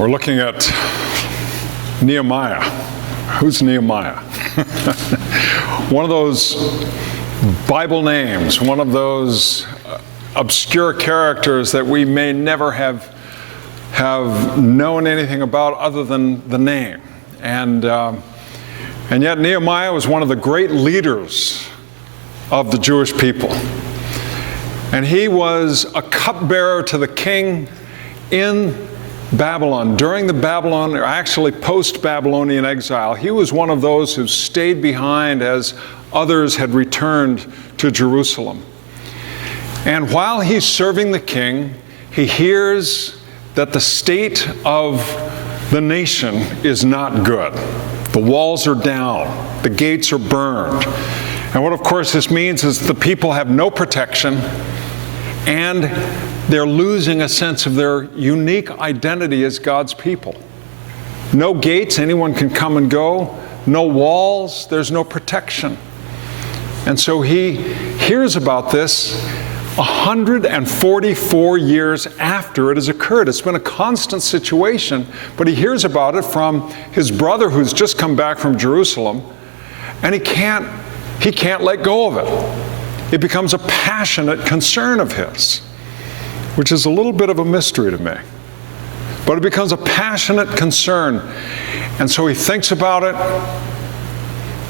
We're looking at Nehemiah. Who's Nehemiah? One of those Bible names, one of those obscure characters that we may never have known anything about other than the name. And yet Nehemiah was one of the great leaders of the Jewish people. And he was a cupbearer to the king in Babylon. During the Babylon, or actually post-Babylonian exile, he was one of those who stayed behind as others had returned to Jerusalem. And while he's serving the king, he hears that the state of the nation is not good. The walls are down, the gates are burned. And what, of course, this means is the people have no protection, and they're losing a sense of their unique identity as God's people. No gates, anyone can come and go. No walls, there's no protection. And so he hears about this 144 years after it has occurred. It's been a constant situation, but he hears about it from his brother who's just come back from Jerusalem, and he can't let go of it. It becomes a passionate concern of his, which is a little bit of a mystery to me. But it becomes a passionate concern. And so he thinks about it,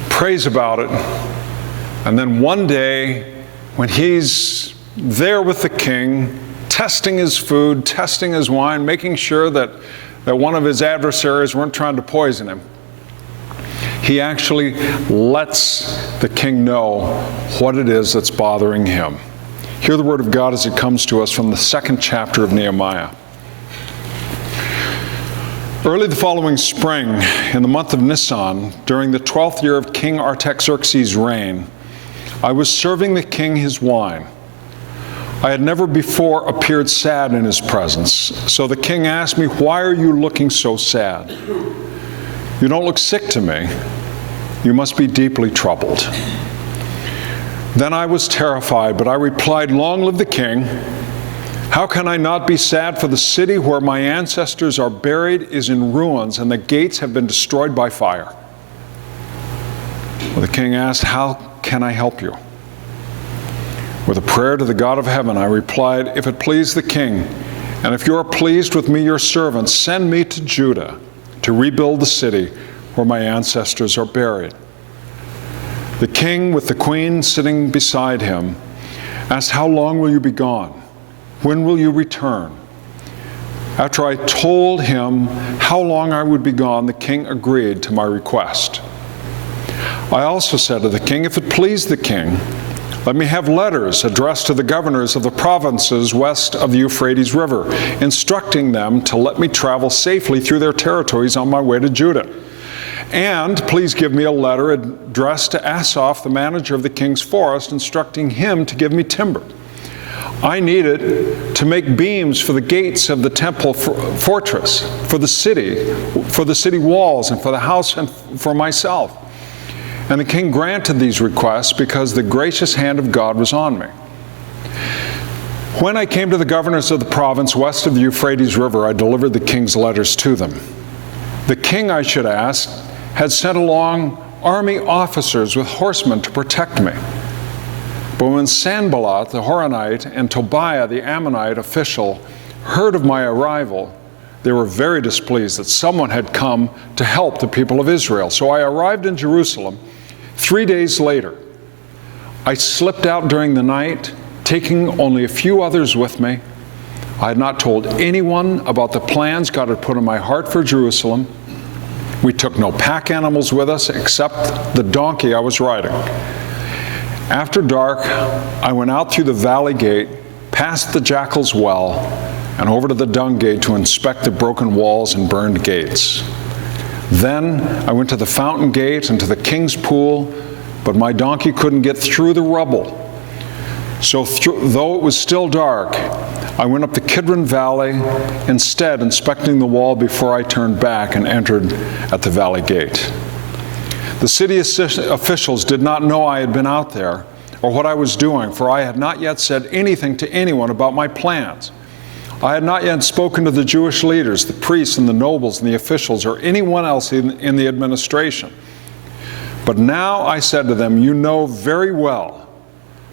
prays about it, and then one day, when he's there with the king, testing his food, testing his wine, making sure that one of his adversaries weren't trying to poison him, he actually lets the king know what it is that's bothering him. Hear the word of God as it comes to us from the 2nd chapter of Nehemiah. Early the following spring, in the month of Nisan, during the 12th year of King Artaxerxes' reign, I was serving the king his wine. I had never before appeared sad in his presence. So the king asked me, "Why are you looking so sad? You don't look sick to me. You must be deeply troubled." Then I was terrified, but I replied, "Long live the king. How can I not be sad, for the city where my ancestors are buried is in ruins, and the gates have been destroyed by fire." Well, the king asked, "How can I help you?" With a prayer to the God of heaven, I replied, "If it please the king, and if you are pleased with me, your servant, send me to Judah to rebuild the city where my ancestors are buried." The king, with the queen sitting beside him, asked, "How long will you be gone? When will you return?" After I told him how long I would be gone, the king agreed to my request. I also said to the king, "If it please the king, let me have letters addressed to the governors of the provinces west of the Euphrates River, instructing them to let me travel safely through their territories on my way to Judah. And please give me a letter addressed to Asaph, the manager of the king's forest, instructing him to give me timber. I need it to make beams for the gates of the temple fortress, for the city walls, and for the house, and for myself." And the king granted these requests because the gracious hand of God was on me. When I came to the governors of the province west of the Euphrates River, I delivered the king's letters to them. The king, I should ask, had sent along army officers with horsemen to protect me. But when Sanballat the Horonite and Tobiah the Ammonite official heard of my arrival, they were very displeased that someone had come to help the people of Israel. So I arrived in Jerusalem 3 days later. I slipped out during the night, taking only a few others with me. I had not told anyone about the plans God had put in my heart for Jerusalem. We took no pack animals with us except the donkey I was riding. After dark, I went out through the valley gate, past the jackal's well, and over to the dung gate to inspect the broken walls and burned gates. Then I went to the fountain gate and to the king's pool, but my donkey couldn't get through the rubble. So though it was still dark, I went up the Kidron Valley, instead inspecting the wall before I turned back and entered at the valley gate. The city officials did not know I had been out there or what I was doing, for I had not yet said anything to anyone about my plans. I had not yet spoken to the Jewish leaders, the priests and the nobles and the officials, or anyone else in the administration. But now I said to them, you know very well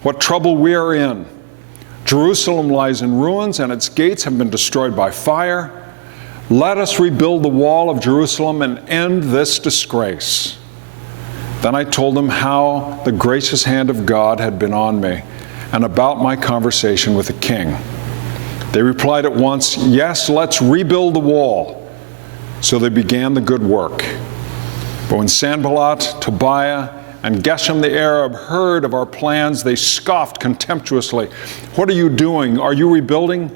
what trouble we are in. Jerusalem lies in ruins, and its gates have been destroyed by fire. Let us rebuild the wall of Jerusalem and end this disgrace. Then I told them how the gracious hand of God had been on me, and about my conversation with the king. They replied at once, yes, let's rebuild the wall. So they began the good work. But when Sanballat, Tobiah, and Geshem the Arab heard of our plans, they scoffed contemptuously. What are you doing? Are you rebuilding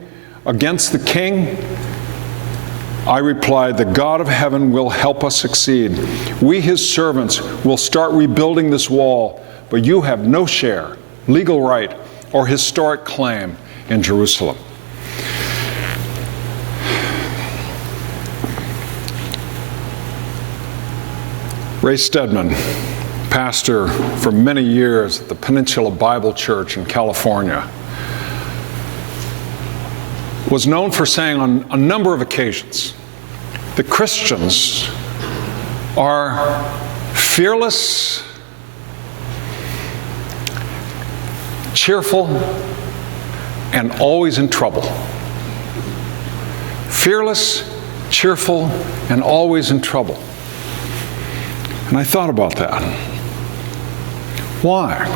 against the king? I replied, the God of heaven will help us succeed. We, his servants, will start rebuilding this wall, but you have no share, legal right, or historic claim in Jerusalem. Ray Stedman, pastor for many years at the Peninsula Bible Church in California, was known for saying on a number of occasions that Christians are fearless, cheerful, and always in trouble. Fearless, cheerful, and always in trouble. And I thought about that. Why?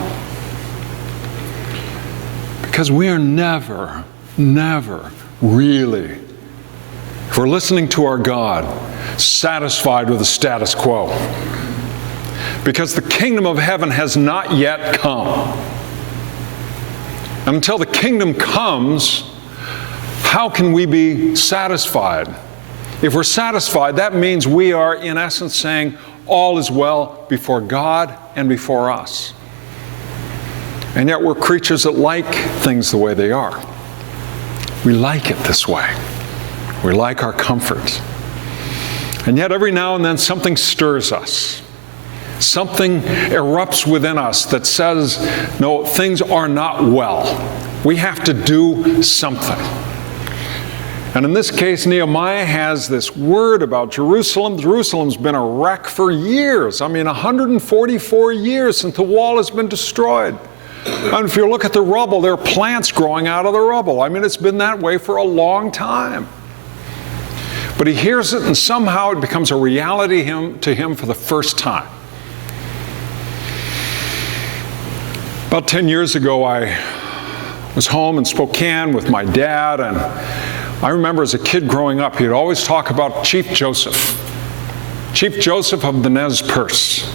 Because we are never really, if we're listening to our God, satisfied with the status quo. Because the kingdom of heaven has not yet come. And until the kingdom comes, how can we be satisfied? If we're satisfied, that means we are, in essence, saying, all is well before God and before us. And yet we're creatures that like things the way they are. We like it this way. We like our comfort. And yet every now and then something stirs us. Something erupts within us that says, no, things are not well. We have to do something. And in this case, Nehemiah has this word about Jerusalem. Jerusalem's been a wreck for years. 144 years since the wall has been destroyed. And if you look at the rubble, there are plants growing out of the rubble. It's been that way for a long time. But he hears it, and somehow it becomes a reality to him for the first time. About 10 years ago, I was home in Spokane with my dad, and I remember as a kid growing up, he'd always talk about Chief Joseph of the Nez Perce.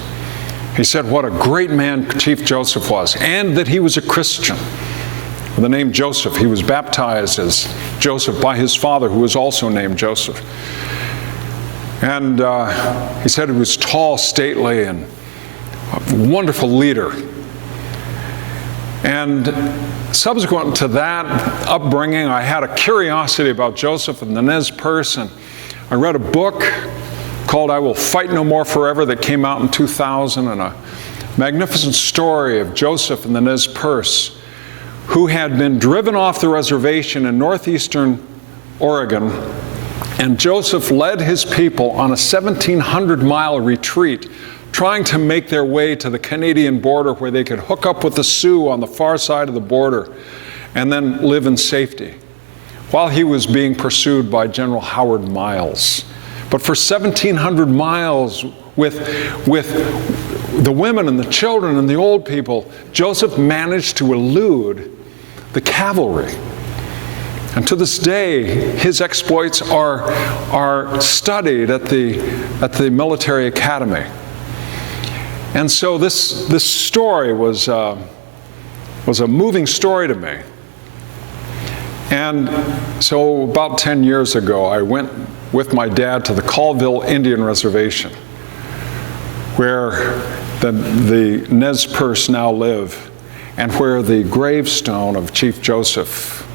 He said what a great man Chief Joseph was, and that he was a Christian. With the name Joseph, he was baptized as Joseph by his father, who was also named Joseph. And he said he was tall, stately, and a wonderful leader. And subsequent to that upbringing, I had a curiosity about Joseph and the Nez Perce, and I read a book called I Will Fight No More Forever that came out in 2000, and a magnificent story of Joseph and the Nez Perce, who had been driven off the reservation in northeastern Oregon, and Joseph led his people on a 1,700-mile retreat trying to make their way to the Canadian border where they could hook up with the Sioux on the far side of the border and then live in safety, while he was being pursued by General Howard Miles. But for 1,700 miles with the women and the children and the old people, Joseph managed to elude the cavalry. And to this day, his exploits are studied at the military academy. And so this story was a moving story to me. And so about 10 years ago, I went with my dad to the Colville Indian Reservation, where the Nez Perce now live, and where the gravestone of Chief Joseph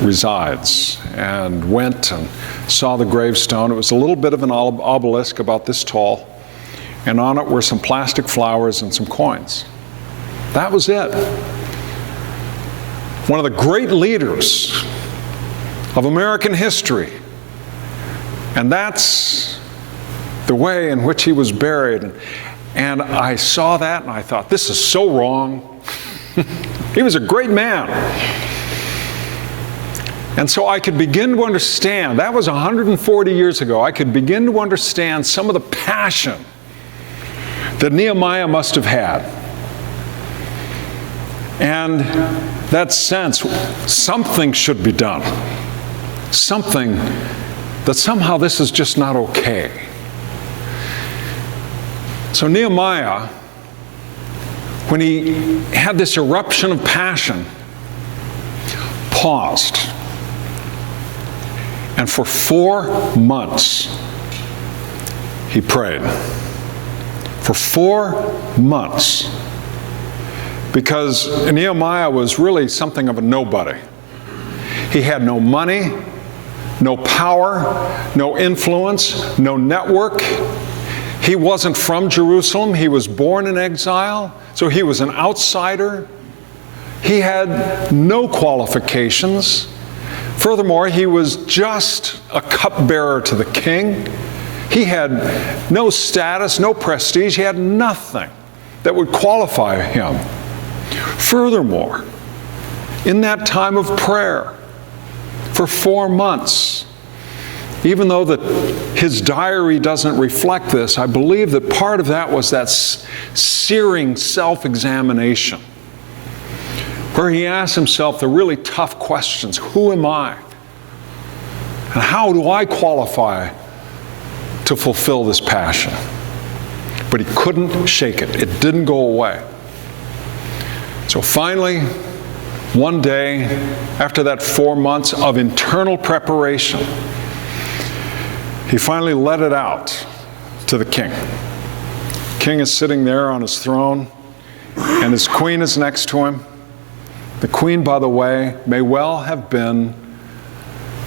resides, and went and saw the gravestone. It was a little bit of an obelisk about this tall, and on it were some plastic flowers and some coins. That was it. One of the great leaders of American history. And that's the way in which he was buried. And I saw that and I thought, this is so wrong. He was a great man. And so I could begin to understand, that was 140 years ago, I could begin to understand some of the passion that Nehemiah must have had. And that sense, something should be done. Something that somehow this is just not okay. So Nehemiah, when he had this eruption of passion, paused. And for 4 months, he prayed. For 4 months. Because Nehemiah was really something of a nobody. He had no money, no power, no influence, no network. He wasn't from Jerusalem. He was born in exile, so he was an outsider. He had no qualifications. Furthermore, he was just a cupbearer to the king. He had no status, no prestige. He had nothing that would qualify him. Furthermore, in that time of prayer, for 4 months, even though his diary doesn't reflect this, I believe that part of that was that searing self-examination, where he asked himself the really tough questions. Who am I? And how do I qualify to fulfill this passion? But he couldn't shake it. It didn't go away. So finally, one day, after that 4 months of internal preparation, he finally let it out to the king. The king is sitting there on his throne, and his queen is next to him. The queen, by the way, may well have been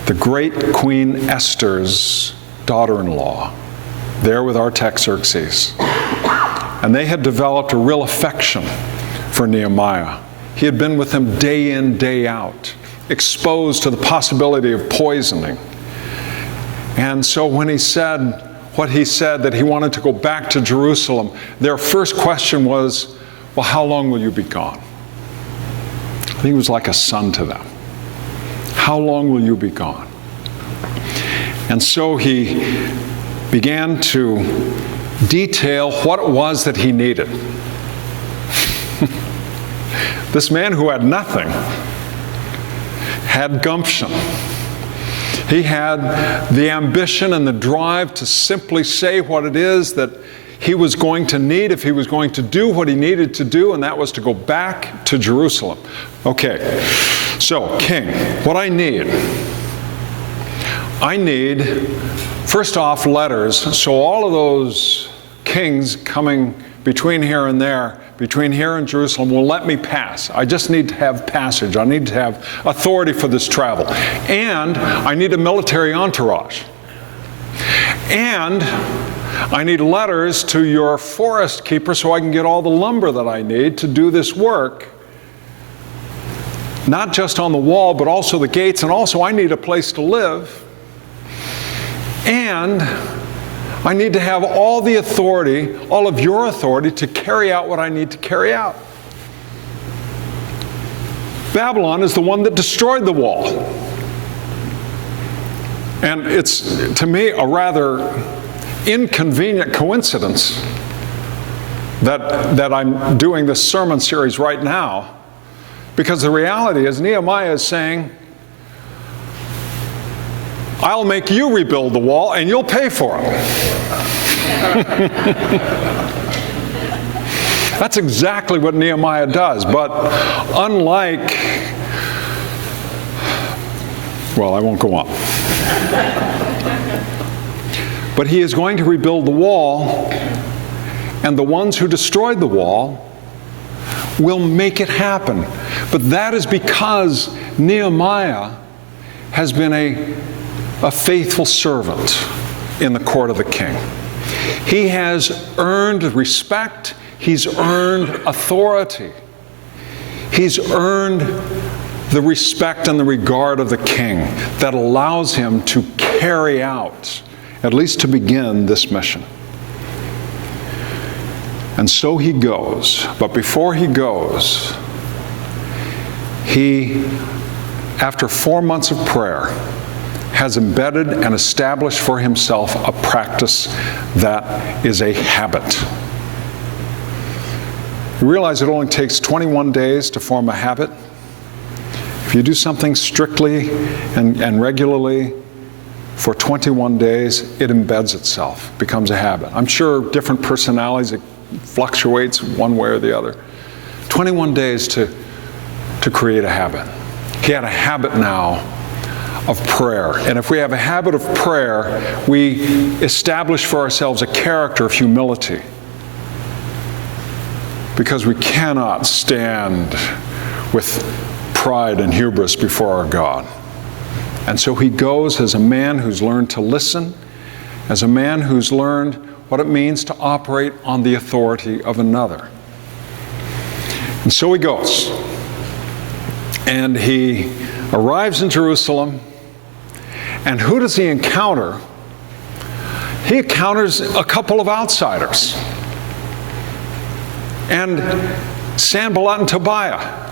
the great Queen Esther's daughter-in-law, there with Artaxerxes. And they had developed a real affection for Nehemiah. He had been with him day in, day out, exposed to the possibility of poisoning. And so when he said what he said, that he wanted to go back to Jerusalem, their first question was, well, how long will you be gone? I think he was like a son to them. How long will you be gone? And so he began to detail what it was that he needed. This man who had nothing had gumption. He had the ambition and the drive to simply say what it is that he was going to need if he was going to do what he needed to do, and that was to go back to Jerusalem. Okay, so king, what I need, first off, letters. So all of those kings coming between here and there, between here and Jerusalem, will let me pass. I just need to have passage. I need to have authority for this travel. And I need a military entourage. And I need letters to your forest keeper so I can get all the lumber that I need to do this work. Not just on the wall, but also the gates, and also I need a place to live. And I need to have all the authority, all of your authority, to carry out what I need to carry out. Babylon is the one that destroyed the wall. And it's, to me, a rather inconvenient coincidence that I'm doing this sermon series right now, because the reality is Nehemiah is saying, I'll make you rebuild the wall and you'll pay for it. That's exactly what Nehemiah does, but unlike, well, I won't go on. But he is going to rebuild the wall, and the ones who destroyed the wall will make it happen. But that is because Nehemiah has been a faithful servant in the court of the king. He has earned respect. He's earned authority. He's earned the respect and the regard of the king that allows him to carry out, at least to begin, this mission. And so he goes. But before he goes, he, after 4 months of prayer, has embedded and established for himself a practice that is a habit. You realize it only takes 21 days to form a habit? If you do something strictly and regularly for 21 days, it embeds itself, becomes a habit. I'm sure different personalities, it fluctuates one way or the other. 21 days to create a habit. He had a habit now of prayer. And if we have a habit of prayer, we establish for ourselves a character of humility. Because we cannot stand with pride and hubris before our God. And so he goes as a man who's learned to listen, as a man who's learned what it means to operate on the authority of another. And so he goes. And he arrives in Jerusalem. And who does he encounter? He encounters a couple of outsiders. And Sanballat and Tobiah,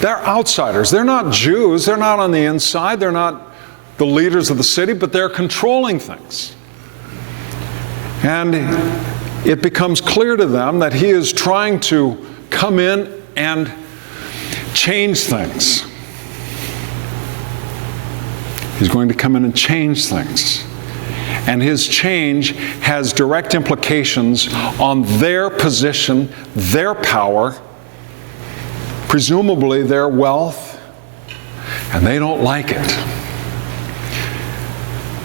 they're outsiders. They're not Jews. They're not on the inside. They're not the leaders of the city, but they're controlling things. And it becomes clear to them that he is trying to come in and change things. He's going to come in and change things. And his change has direct implications on their position, their power, presumably their wealth, and they don't like it.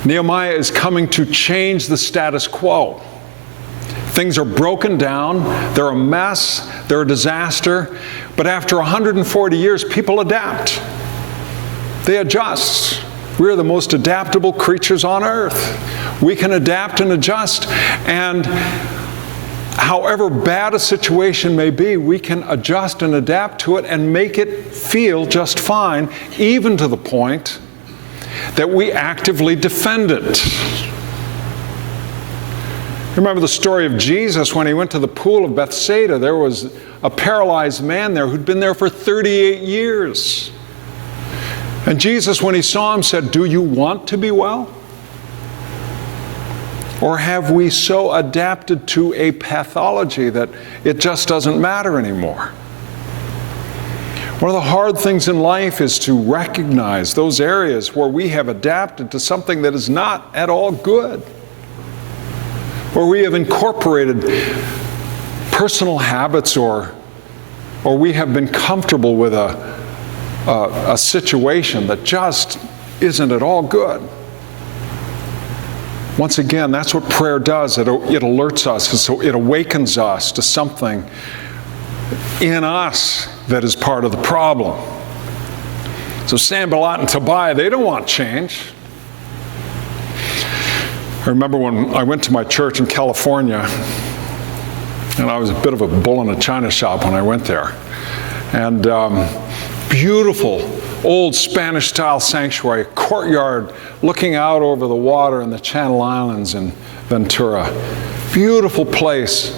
Nehemiah is coming to change the status quo. Things are broken down, they're a mess, they're a disaster, but after 140 years, people adapt. They adjust. We're the most adaptable creatures on earth. We can adapt and adjust, and however bad a situation may be, we can adjust and adapt to it and make it feel just fine, even to the point that we actively defend it. Remember the story of Jesus when he went to the pool of Bethsaida. There was a paralyzed man there who'd been there for 38 years. And Jesus, when he saw him, said, "Do you want to be well? Or have we so adapted to a pathology that it just doesn't matter anymore?" One of the hard things in life is to recognize those areas where we have adapted to something that is not at all good, where we have incorporated personal habits or we have been comfortable with a situation that just isn't at all good. Once again, that's what prayer does. It alerts us, so it awakens us to something in us that is part of the problem. So Sanballat and Tobiah, they don't want change. I remember when I went to my church in California, and I was a bit of a bull in a china shop when I went there. And beautiful old Spanish-style sanctuary, courtyard looking out over the water in the Channel Islands in Ventura. Beautiful place.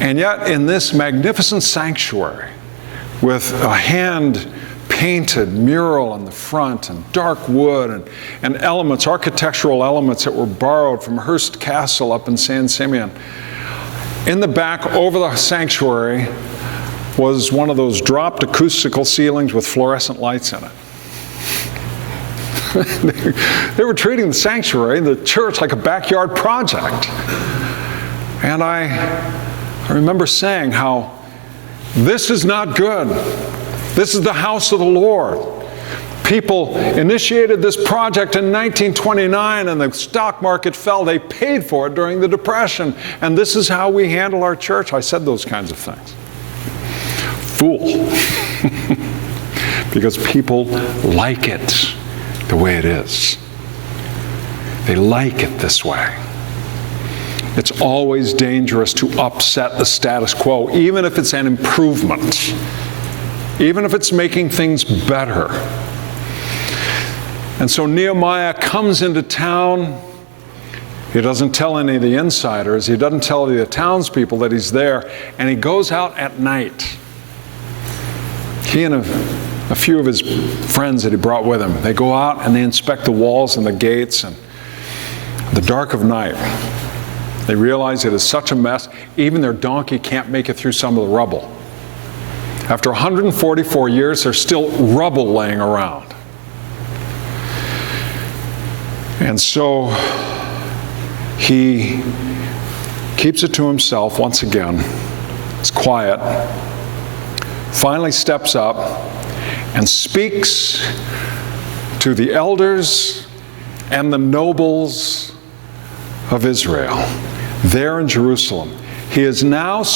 And yet in this magnificent sanctuary with a hand-painted mural in the front and dark wood and elements, architectural elements that were borrowed from Hearst Castle up in San Simeon. In the back over the sanctuary was one of those dropped acoustical ceilings with fluorescent lights in it. They were treating the sanctuary, the church, like a backyard project. And I remember saying how this is not good. This is the house of the Lord. People initiated this project in 1929 and the stock market fell. They paid for it during the Depression. And this is how we handle our church. I said those kinds of things. Fool. Because people like it the way it is. They like it this way. It's always dangerous to upset the status quo, even if it's an improvement, even if it's making things better. And so Nehemiah comes into town. He doesn't tell any of the insiders. He doesn't tell any of the townspeople that he's there. And he goes out at night. He and a few of his friends that he brought with him, they go out and they inspect the walls and the gates. And in the dark of night, they realize it is such a mess, even their donkey can't make it through some of the rubble. After 144 years, there's still rubble laying around. And so he keeps it to himself once again. It's quiet. Finally steps up and speaks to the elders and the nobles of Israel there in Jerusalem. He is now